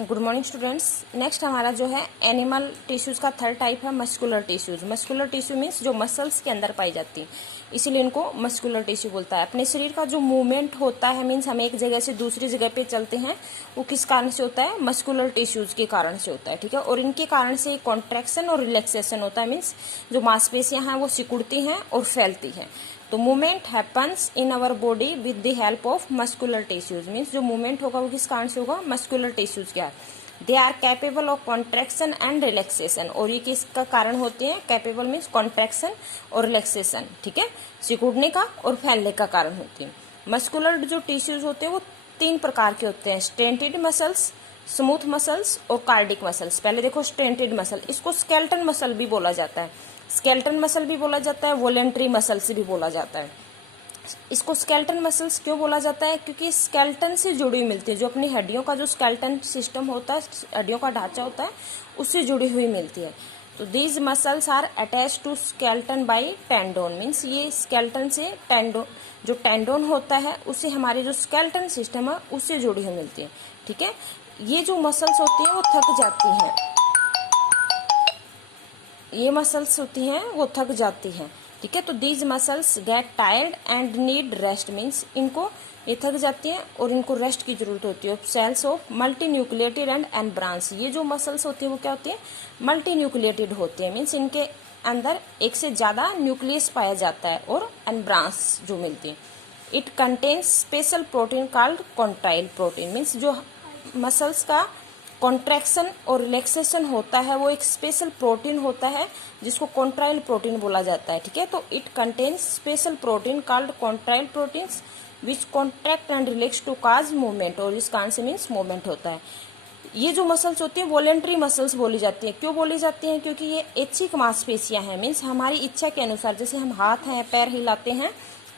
Good morning students. Next हमारा जो है एनिमल टिश्यूज का थर्ड टाइप है muscular tissues. Muscular tissue means जो मसल्स के अंदर पाई जाती है, इसीलिए इनको मस्कुलर टिश्यू बोलता है। अपने शरीर का जो मूवमेंट होता है मीन्स हम एक जगह से दूसरी जगह पे चलते हैं, वो किस कारण से होता है? मस्कुलर टिश्यूज के कारण से होता है। ठीक है, और इनके कारण से कॉन्ट्रैक्शन और रिलैक्सेशन होता है। मीन्स जो मांसपेशियां हैं वो सिकुड़ती हैं और फैलती हैं। तो movement happens in our body with the help of muscular tissues. Means जो मूवमेंट होगा वो किस कारण से होगा? मस्कुलर टिश्यूज के। They are capable of contraction and relaxation. और ये किसका कारण होते हैं? कैपेबल मीन्स कॉन्ट्रैक्शन और रिलैक्सेशन। ठीक है, सिकुड़ने का और फैलने का कारण होती है। मस्कुलर जो टिश्यूज होते हैं वो तीन प्रकार के होते हैं: स्टेंटेड मसल्स, स्मूथ मसल्स और कार्डिक मसल्स। पहले देखो स्टेंटेड मसल, इसको स्केलेटन मसल भी बोला जाता है। स्केलेटन मसल भी बोला जाता है, वॉलेंट्री मसल्स भी बोला जाता है। इसको स्केलेटन मसल्स क्यों बोला जाता है? क्योंकि स्केलेटन से जुड़ी हुई मिलती है। जो अपनी हड्डियों का जो स्केलेटन सिस्टम होता है, हड्डियों का ढांचा होता है, उससे जुड़ी हुई मिलती है। तो these muscles are attach to skeleton by tendon. Means ये स्केलेटन से टेंडोन, जो टेंडोन होता है उससे हमारे जो स्केलेटन सिस्टम है उससे जुड़ी हुई मिलती है। ठीक है, ये जो मसल्स होती हैं वो थक जाती हैं, ये मसल्स होती हैं वो थक जाती हैं। ठीक है, तो these muscles get tired and need rest. Means इनको ये थक जाती हैं और इनको रेस्ट की जरूरत होती है। Cells of multinucleated and branch. ये जो मसल्स होती है वो क्या होती है? मल्टी न्यूक्लिएटेड होती है। मीन्स इनके अंदर एक से ज्यादा न्यूक्लियस पाया जाता है और एंड ब्रांच जो मिलती है। It contains special protein called contractile protein. Means जो मसल्स का कॉन्ट्रैक्शन और रिलैक्सेशन होता है वो एक स्पेशल प्रोटीन होता है जिसको कॉन्ट्राइल प्रोटीन बोला जाता है। ठीक है, तो it contains special protein called contractile proteins which contract and relax to cause movement. और इस कारण से मीन्स मूवमेंट होता है। ये जो मसल्स होती हैं वॉलेंट्री मसल्स बोली जाती है। क्यों बोली जाती हैं? क्योंकि ये ऐच्छिक मांसपेशियां हैं। मीन्स हमारी इच्छा के अनुसार, जैसे हम हाथ हैं पैर हिलाते हैं,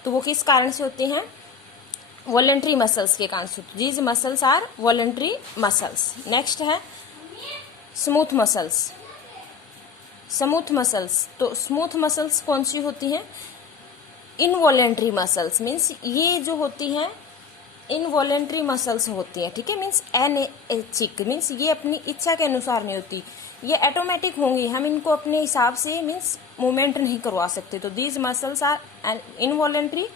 तो वो किस कारण से होते हैं? वॉलेंट्री मसल्स के कारण से। These muscles are voluntary muscles. Next है स्मूथ मसल्स। स्मूथ मसल्स, तो स्मूथ मसल्स कौन सी होती हैं? Involuntary muscles. मीन्स ये जो होती हैं इनवॉलेंट्री मसल्स होती है। ठीक है, मीन्स अनैच्छिक। मीन्स ये अपनी इच्छा के अनुसार नहीं होती, ये ऑटोमेटिक होंगी। हम इनको अपने हिसाब से मीन्स मूवमेंट नहीं करवा सकते। तो these muscles are involuntary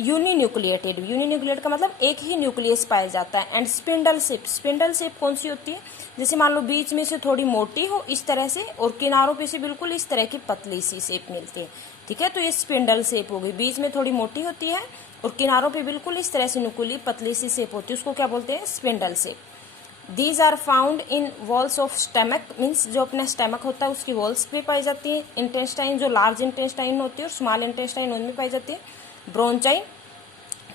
uninucleated. Uninucleate का मतलब एक ही न्यूक्लियस पाया जाता है। And spindle shape. Spindle shape कौन सी होती है? जैसे मान लो बीच में से थोड़ी मोटी हो इस तरह से, और किनारों पे से बिल्कुल इस तरह की पतली सी शेप मिलती है। ठीक है, तो ये स्पिंडल शेप होगी। बीच में थोड़ी मोटी होती है और किनारों पे बिल्कुल इस तरह से नुकीली पतली सी शेप होती है, उसको क्या बोलते हैं? Spindle shape. These are found in walls of stomach. Means जो अपना स्टमक होता है उसकी वॉल्स पे पाई जाती है। इंटेस्टाइन, जो लार्ज इंटेस्टाइन होती है और स्मॉल इंटेस्टाइन उनमें पाई जाती है। ब्रोंचाइन,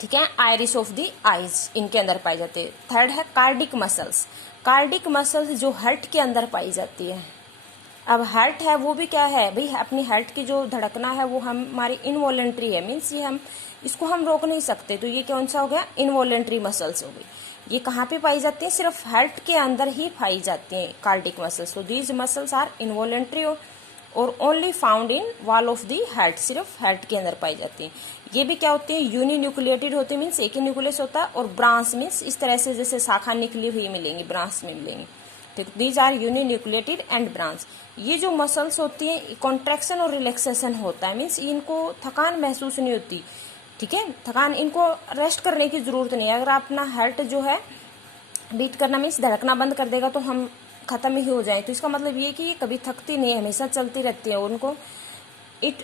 ठीक है, आयरिस ऑफ द आईज इनके अंदर पाई जाती है। थर्ड है कार्डिक मसल्स। कार्डिक मसल्स जो हार्ट के अंदर पाई जाती है। अब हार्ट है वो भी क्या है भाई? अपनी हार्ट की जो धड़कना है वो हमारी इनवॉलेंट्री है। मीन्स ये हम इसको हम रोक नहीं सकते। तो ये कौन सा हो गया? इनवॉलेंट्री मसल्स हो गई। ये कहाँ पे पाई जाती है? सिर्फ हार्ट के अंदर ही पाई जाती हैं कार्डिक मसल्स। तो दीज मसल्स आर इनवॉलेंट्री और only found in wall of the heart. सिर्फ हार्ट के अंदर पाई जाती है। ये भी क्या होती है? यूनिन्यूक्लिएटेड होती है। मीन्स एक ही न्यूक्लियस होता है। और ब्रांच मीन्स इस तरह से जैसे शाखा निकली हुई मिलेंगी, ब्रांच में मिलेंगी। ठीक, these are uninucleated and branch. ये जो मसल्स होती हैं कॉन्ट्रैक्शन और रिलैक्सेशन होता है। मीन्स इनको थकान महसूस नहीं होती। ठीक है, थकान, इनको रेस्ट करने की जरूरत नहीं है। अगर अपना हार्ट जो है बीट करना मीन्स धड़कना बंद कर देगा तो हम खत्म ही हो जाए। तो इसका मतलब ये कि ये कभी थकती नहीं है, हमेशा चलती रहती है। उनको it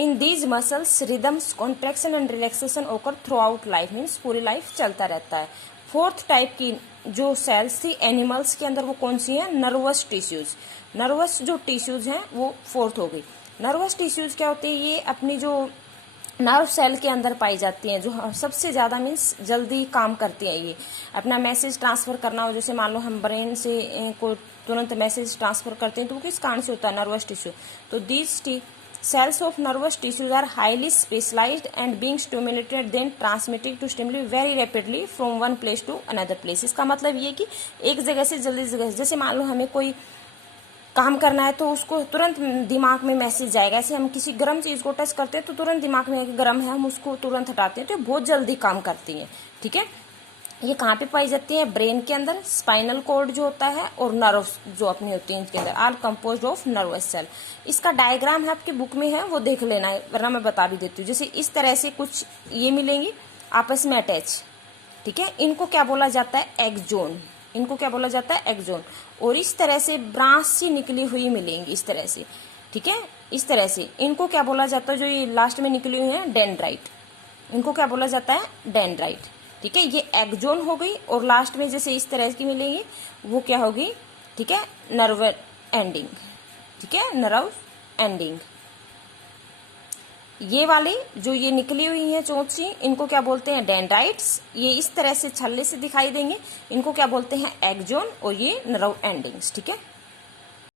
in these muscles rhythms contraction and relaxation ओकर थ्रू आउट लाइफ। मीन्स पूरी लाइफ चलता रहता है। फोर्थ टाइप की जो सेल्स थी एनिमल्स के अंदर वो कौन सी है? Nervous tissues. नर्वस जो टिश्यूज हैं वो फोर्थ हो गई। नर्वस टिश्यूज क्या होती है? ये अपनी जो नर्व सेल के अंदर पाई जाती हैं, जो सबसे ज्यादा मीन्स जल्दी काम करती हैं। ये अपना मैसेज ट्रांसफर करना हो, जैसे मान लो हम ब्रेन से कोई तुरंत मैसेज ट्रांसफर करते हैं, तो वो किस कारण से होता है? Nervous tissue. तो these cells of nervous tissues are highly specialized and being stimulated then transmitted to stimuli very rapidly from one place to another place। इसका मतलब ये कि एक जगह से जल्दी जगह, जैसे मान लो हमें कोई काम करना है तो उसको तुरंत दिमाग में मैसेज जाएगा। ऐसे हम किसी गर्म चीज को टच करते हैं तो तुरंत दिमाग में गर्म है, हम उसको तुरंत हटाते हैं, तो बहुत जल्दी काम करती है। ठीक है, ये कहाँ पे पाई जाती है? ब्रेन के अंदर, स्पाइनल कॉर्ड जो होता है और नर्व्स जो अपनी होती है इनके अंदर, are composed of nervous cell. इसका डायग्राम है आपकी बुक में है, वो देख लेना है, वरना मैं बता भी देती हूँ। जैसे इस तरह से कुछ ये मिलेंगी आपस में अटैच, ठीक है, इनको क्या बोला जाता है? एक्सोन। इनको क्या बोला जाता है? एक्सोन। और इस तरह से ब्रांच सी निकली हुई मिलेंगी इस तरह से, ठीक है, इस तरह से। इनको क्या बोला जाता है? जो ये लास्ट में निकली हुई है, डेंड्राइट। इनको क्या बोला जाता है? डेंड्राइट, ठीक है। ये एक्सोन हो गई, और लास्ट में जैसे इस तरह की मिलेंगी वो क्या होगी? ठीक है, नर्व एंडिंग, ठीक है, नर्व एंडिंग। ये वाली जो ये निकली हुई है चोंची, इनको क्या बोलते हैं? डेंड्राइट्स। ये इस तरह से छल्ले से दिखाई देंगे, इनको क्या बोलते हैं? एक्सोन। और ये नर्व एंडिंग्स, ठीक है।